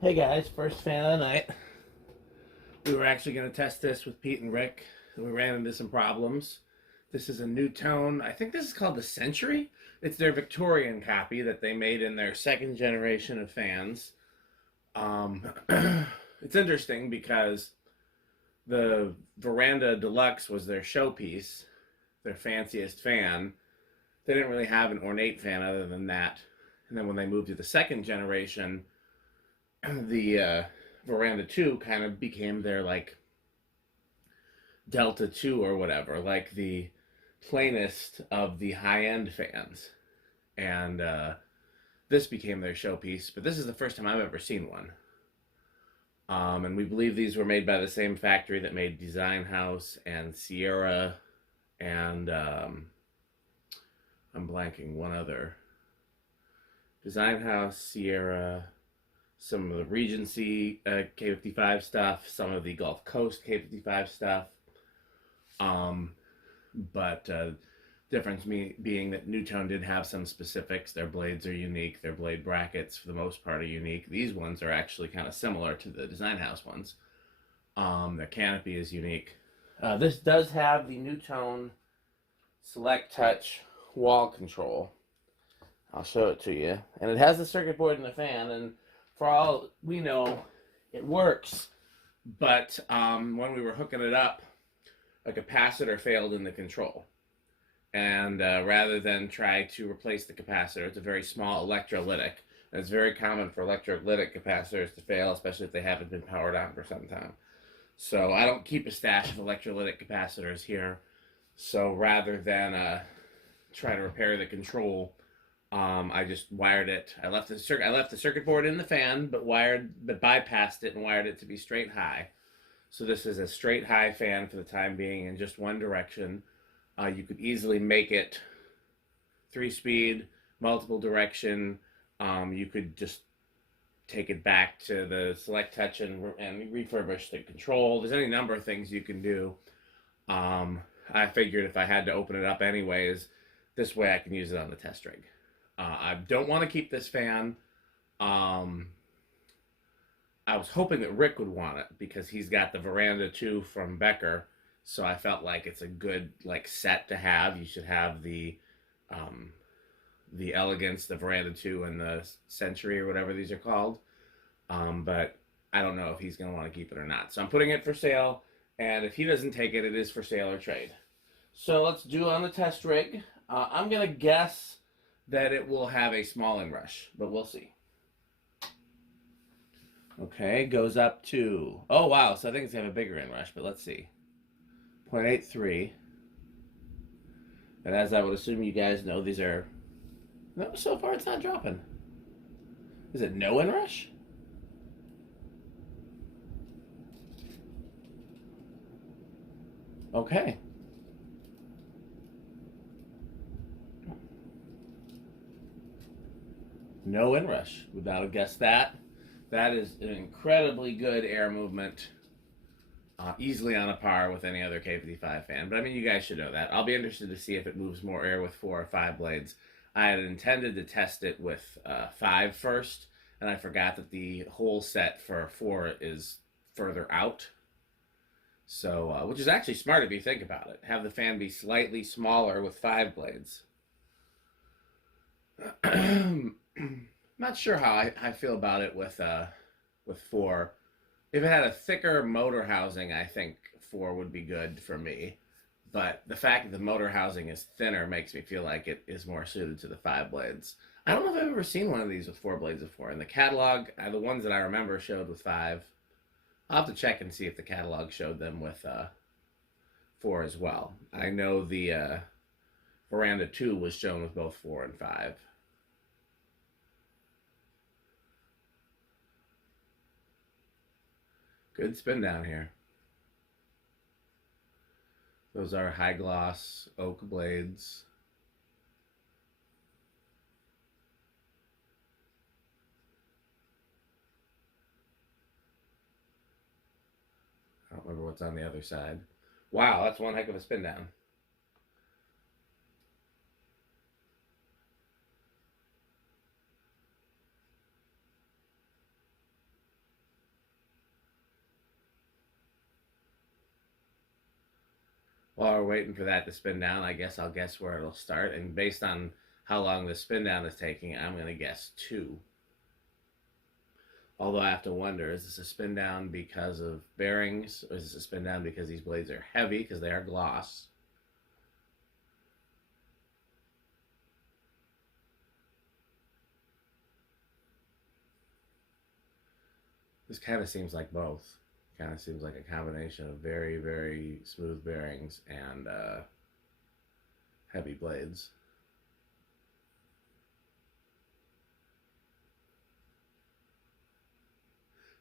Hey guys, first fan of the night. We were actually going to test this with Pete and Rick. We ran into some problems. This is a Nutone. I think this is called the Century. It's their Victorian copy that they made in their second generation of fans. It's interesting because the Veranda Deluxe was their showpiece, their fanciest fan. They didn't really have an ornate fan other than that. And then when they moved to the second generation, the Veranda 2 kind of became their like Delta 2 or whatever, like the plainest of the high-end fans. And this became their showpiece, but this is the first time I've ever seen one. And we believe these were made by the same factory that made Design House and Sierra and I'm blanking one other. Design House, Sierra, some of the Regency K55 stuff, some of the Gulf Coast K55 stuff. But difference being that Nutone did have some specifics. Their blades are unique. Their blade brackets, for the most part, are unique. These ones are actually kind of similar to the Design House ones. Their canopy is unique. This does have the Nutone Select Touch wall control. I'll show it to you. And it has the circuit board and the fan, and for all we know, it works. But when we were hooking it up, a capacitor failed in the control. And rather than try to replace the capacitor, it's a very small electrolytic. And it's very common for electrolytic capacitors to fail, especially if they haven't been powered on for some time. So I don't keep a stash of electrolytic capacitors here. So rather than try to repair the control, I just wired it. I left the circuit board in the fan, but bypassed it and wired it to be straight high. So this is a straight high fan for the time being in just one direction. You could easily make it 3-speed, multiple direction. You could just take it back to the Select Touch and refurbish the control. There's any number of things you can do. I figured if I had to open it up anyways, this way I can use it on the test rig. I don't want to keep this fan. I was hoping that Rick would want it because he's got the Veranda 2 from Becker. So I felt like it's a good set to have. You should have the Elegance, the Veranda 2, and the Century or whatever these are called. But I don't know if he's going to want to keep it or not. So I'm putting it for sale. And if he doesn't take it, it is for sale or trade. So let's do it on the test rig. I'm going to guess that it will have a small inrush, but we'll see. Okay, goes up to, oh wow, so I think it's going to have a bigger inrush, but let's see. 0.83. And as I would assume you guys know, these are, no, so far it's not dropping. Is it no inrush? Okay. No inrush. Would not have guessed that. That is an incredibly good air movement. Easily on a par with any other K55 fan. But I mean, you guys should know that. I'll be interested to see if it moves more air with 4 or 5 blades. I had intended to test it with 5 first, and I forgot that the whole set for 4 is further out. So, which is actually smart if you think about it. Have the fan be slightly smaller with 5 blades. Not sure how I feel about it with 4. If it had a thicker motor housing, I think 4 would be good for me. But the fact that the motor housing is thinner makes me feel like it is more suited to the 5 blades. I don't know if I've ever seen one of these with 4 blades before. In the catalog, the ones that I remember showed with 5. I'll have to check and see if the catalog showed them with 4 as well. I know the Veranda 2 was shown with both 4 and 5. Good spin down here. Those are high gloss oak blades. I don't remember what's on the other side. Wow, that's one heck of a spin down. While we're waiting for that to spin down, I guess I'll guess where it'll start. And based on how long the spin down is taking, I'm going to guess 2. Although I have to wonder, is this a spin down because of bearings? Or is this a spin down because these blades are heavy, because they are gloss? This kind of seems like both. Kind of seems like a combination of very, very smooth bearings and heavy blades.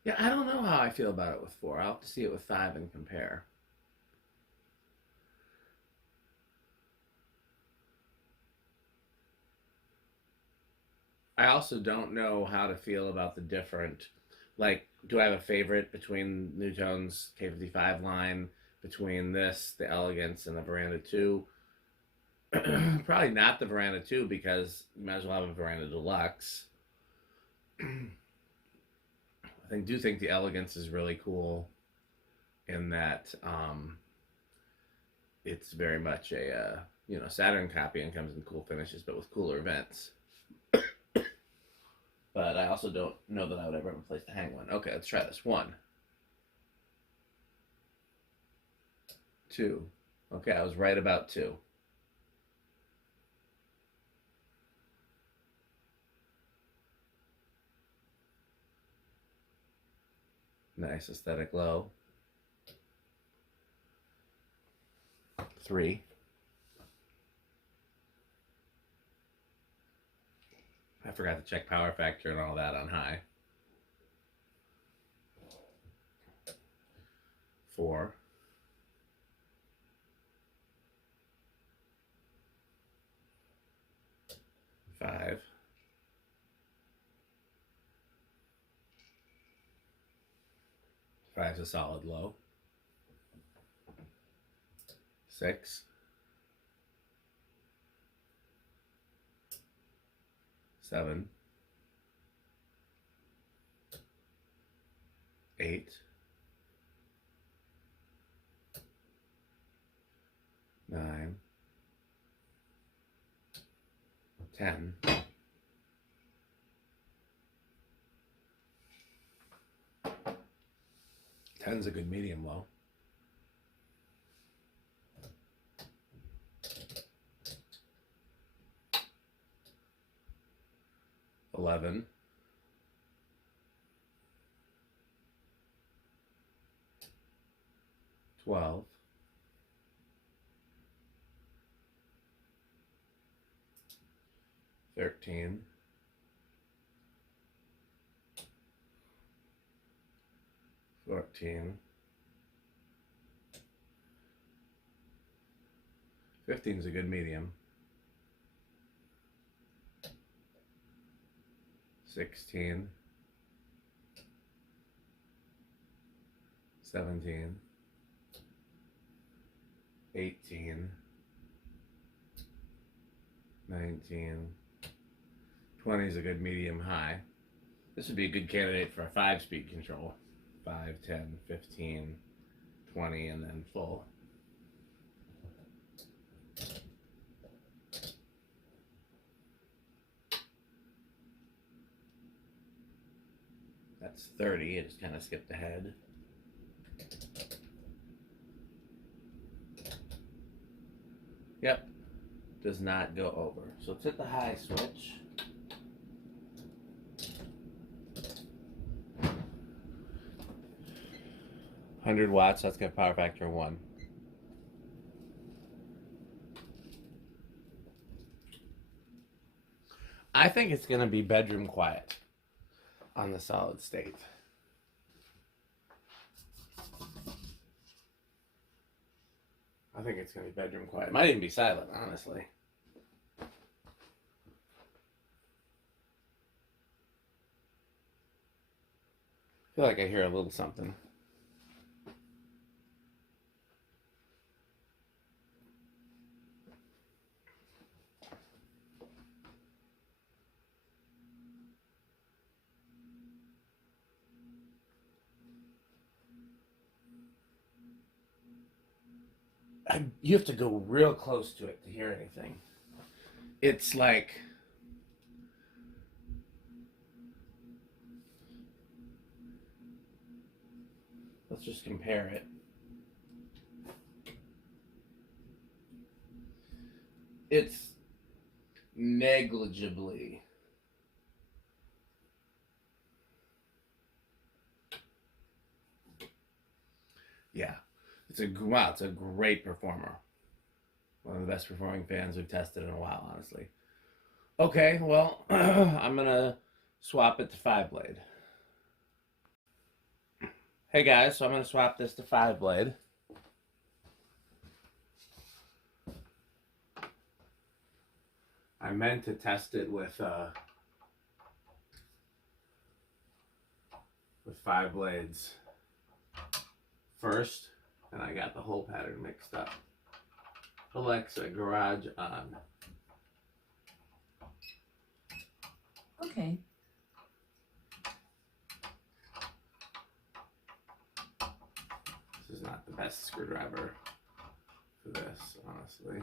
Yeah, I don't know how I feel about it with 4. I'll have to see it with 5 and compare. I also don't know how to feel about the different, like, do I have a favorite between Nutone's K55 line, between this, the Elegance, and the Veranda 2? Probably not the Veranda 2, because you might as well have a Veranda Deluxe. I do think the Elegance is really cool in that it's very much a Saturn copy and comes in cool finishes, but with cooler vents. But I also don't know that I would ever have a place to hang one. Okay, let's try this. 1, 2. Okay, I was right about 2. Nice aesthetic low. 3. I forgot to check power factor and all that on high. 4. 5. 5's a solid low. 6. 7. 8. 9. 10. 10's a good medium low. 11. 12. 13. 14. 15's a good medium. 16. 17. 18. 19. 20 is a good medium high. This would be a good candidate for a 5-speed control. 5, 10, 15, 20, and then full. That's 30. I just kind of skipped ahead. Yep. Does not go over. So let's hit the high switch. $100 That's got power factor 1. I think it's going to be bedroom quiet on the solid state. I think it's going to be bedroom quiet. It might even be silent, honestly. I feel like I hear a little something. you have to go real close to it to hear anything. It's like, let's just compare it. It's negligibly. Yeah, it's a great performer. One of the best performing fans we've tested in a while, honestly. Okay, well, I'm gonna swap it to 5-blade. Hey guys, so I'm gonna swap this to 5-blade. I meant to test it with 5 blades first, and I got the whole pattern mixed up. Alexa, garage on. Okay. This is not the best screwdriver for this, honestly.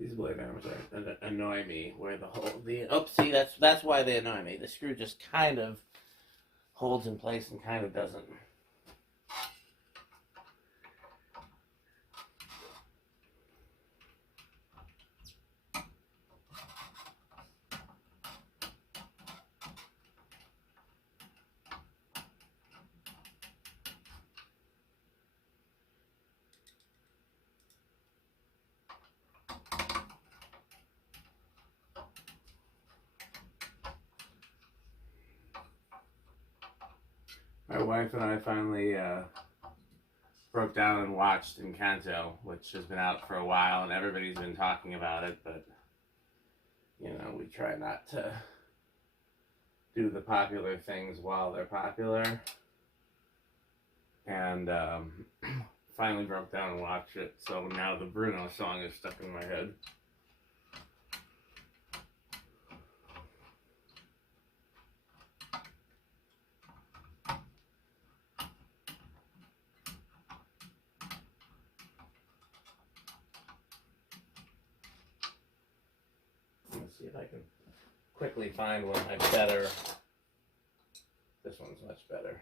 These blade arms annoy me. Where see, that's why they annoy me. The screw just kind of holds in place and kind of doesn't. My wife and I finally broke down and watched Encanto, which has been out for a while, and everybody's been talking about it, but, you know, we try not to do the popular things while they're popular. And finally broke down and watched it, so now the Bruno song is stuck in my head. See if I can quickly find one of my better. This one's much better.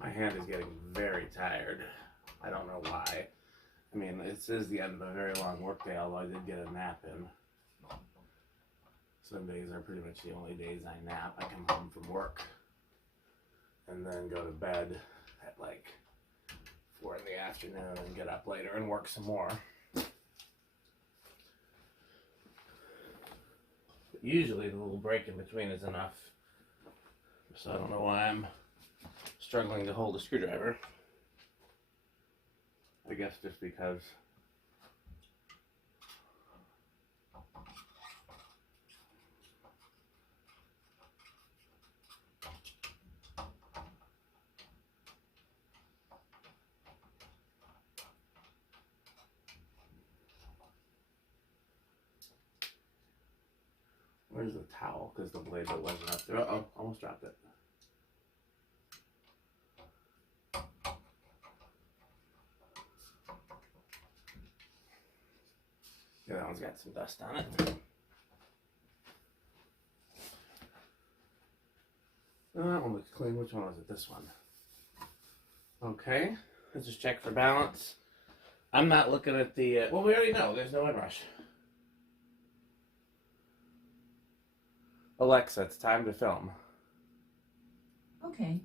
My hand is getting very tired. I don't know why. I mean, it is the end of a very long workday, although I did get a nap in. Some days are pretty much the only days I nap. I come home from work and then go to bed at like 4 in the afternoon and get up later and work some more. But usually the little break in between is enough. So I don't know why I'm struggling to hold a screwdriver. I guess just because Where's the towel? Because the blade that wasn't up there. Uh-oh, almost dropped it. Yeah, that one's got some dust on it. That one looks clean. Which one was it? This one. Okay, let's just check for balance. I'm not looking at the, well, we already know there's no inrush. Alexa, it's time to film. Okay.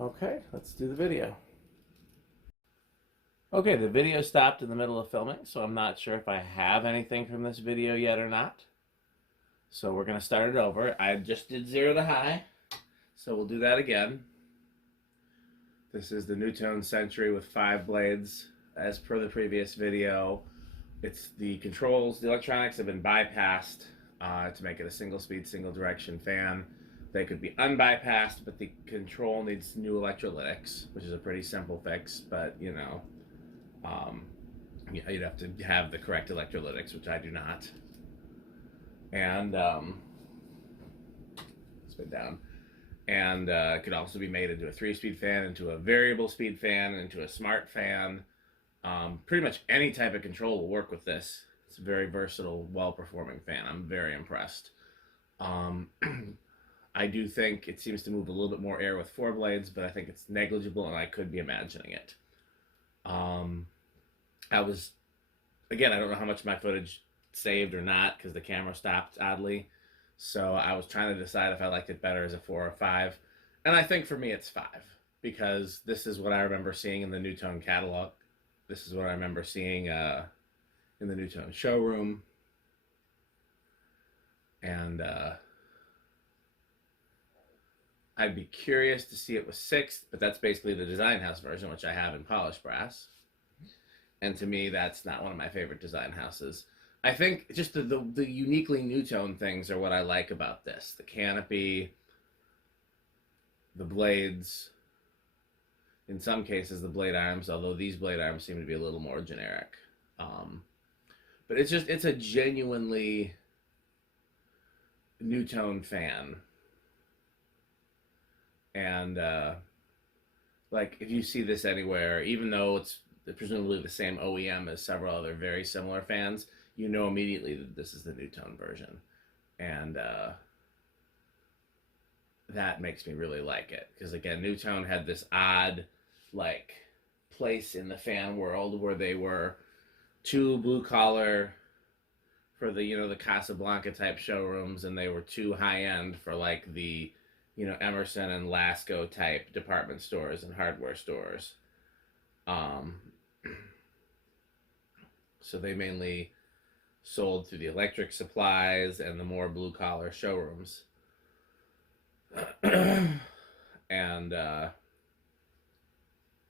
Okay, let's do the video. Okay, the video stopped in the middle of filming, so I'm not sure if I have anything from this video yet or not. So we're going to start it over. I just did 0 to high, so we'll do that again. This is the Nutone Century with 5 blades. As per the previous video, it's the controls, the electronics have been bypassed to make it a single speed, single direction fan. They could be unbypassed, but the control needs new electrolytics, which is a pretty simple fix, but you know, yeah, you'd have to have the correct electrolytics, which I do not. And spin down. And it could also be made into a 3-speed fan, into a variable speed fan, into a smart fan. Pretty much any type of control will work with this. It's a very versatile, well-performing fan. I'm very impressed. I do think it seems to move a little bit more air with 4 blades, but I think it's negligible and I could be imagining it. Again, I don't know how much my footage saved or not because the camera stopped oddly. So I was trying to decide if I liked it better as a 4 or 5. And I think for me it's 5 because this is what I remember seeing in the Nutone catalog. This is what I remember seeing in the Nutone showroom. And I'd be curious to see it with 6, but that's basically the design house version, which I have in polished brass. And to me, that's not one of my favorite design houses. I think just the uniquely Nutone things are what I like about this. The canopy, the blades, in some cases the blade arms, although these blade arms seem to be a little more generic. But it's a genuinely Nutone fan. And like if you see this anywhere, even though it's presumably the same OEM as several other very similar fans, you know immediately that this is the Nutone version. And that makes me really like it. Because again, Nutone had this odd like place in the fan world where they were too blue collar for the, you know, the Casablanca type showrooms, and they were too high end for like the, you know, Emerson and Lasco type department stores and hardware stores. So they mainly sold through the electric supplies and the more blue collar showrooms. And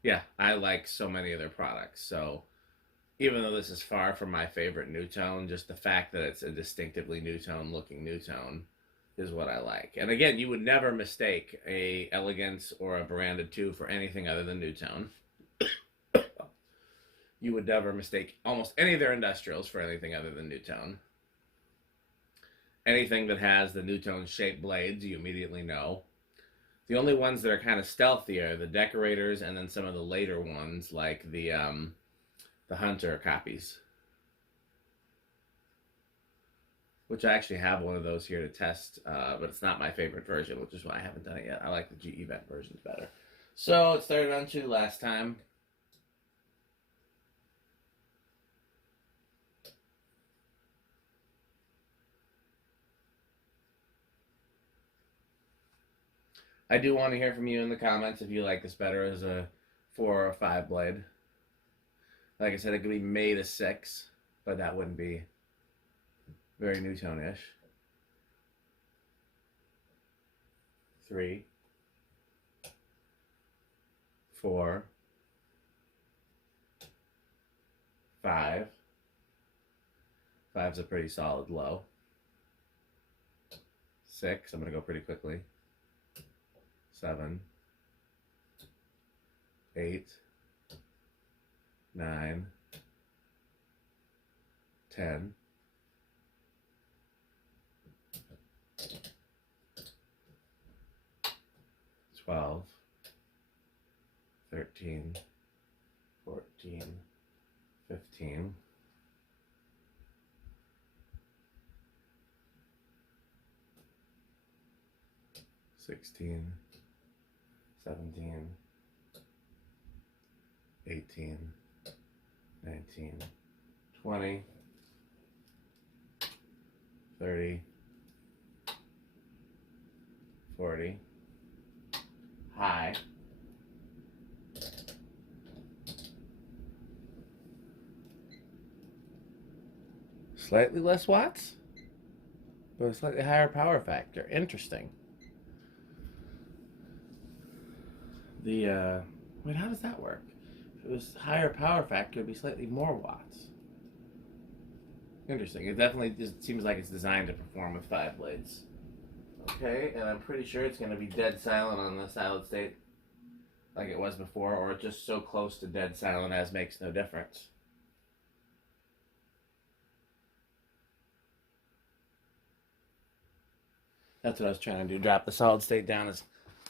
yeah, I like so many of their products. So even though this is far from my favorite Nutone, just the fact that it's a distinctively Nutone looking Nutone is what I like. And again, you would never mistake a Elegance or a Veranda 2 for anything other than Nutone. You would never mistake almost any of their industrials for anything other than Nutone. Anything that has the Nutone shaped blades, you immediately know. The only ones that are kind of stealthy are the Decorators, and then some of the later ones like the Hunter copies. Which I actually have one of those here to test, but it's not my favorite version, which is why I haven't done it yet. I like the GE Vent versions better. So it started on 2 last time. I do want to hear from you in the comments if you like this better as a 4 or a 5 blade. Like I said, it could be made a 6, but that wouldn't be very Nutone-ish. 3, 4, 5. 5's a pretty solid low. 6, I'm going to go pretty quickly. 7, 8, 9, 10, 12, 13, 14, 15, 16, 17, 18, 19, 20, 30, 40, high, slightly less watts, but a slightly higher power factor. Interesting. Wait, how does that work? If it was higher power factor, it'd be slightly more watts. Interesting. It definitely just seems like it's designed to perform with 5 blades. Okay, and I'm pretty sure it's going to be dead silent on the solid state like it was before, or just so close to dead silent as makes no difference. That's what I was trying to do, drop the solid state down as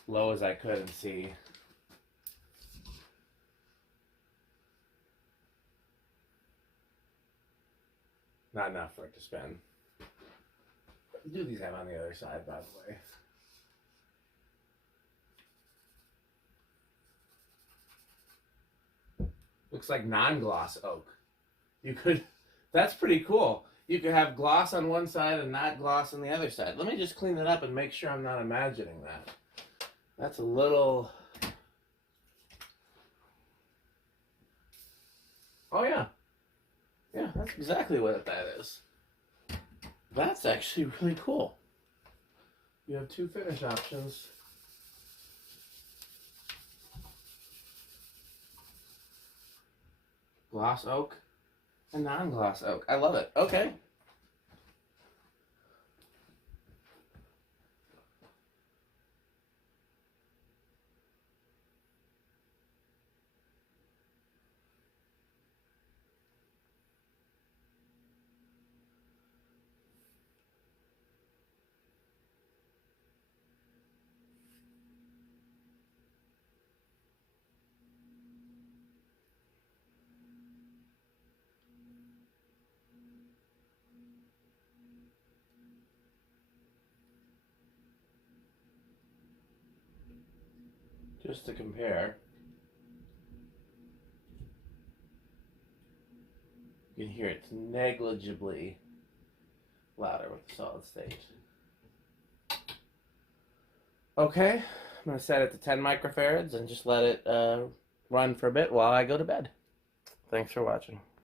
low as I could and see. Not enough for it to spin. What do these have on the other side, by the way? Looks like non-gloss oak. You could, that's pretty cool. You could have gloss on one side and not gloss on the other side. Let me just clean it up and make sure I'm not imagining that. That's a little... Oh yeah. Yeah, that's exactly what that is. That's actually really cool. You have 2 finish options. Gloss oak and non-gloss oak. I love it. Okay. Just to compare, you can hear it's negligibly louder with the solid state. Okay, I'm going to set it to 10 microfarads and just let it run for a bit while I go to bed. Thanks for watching.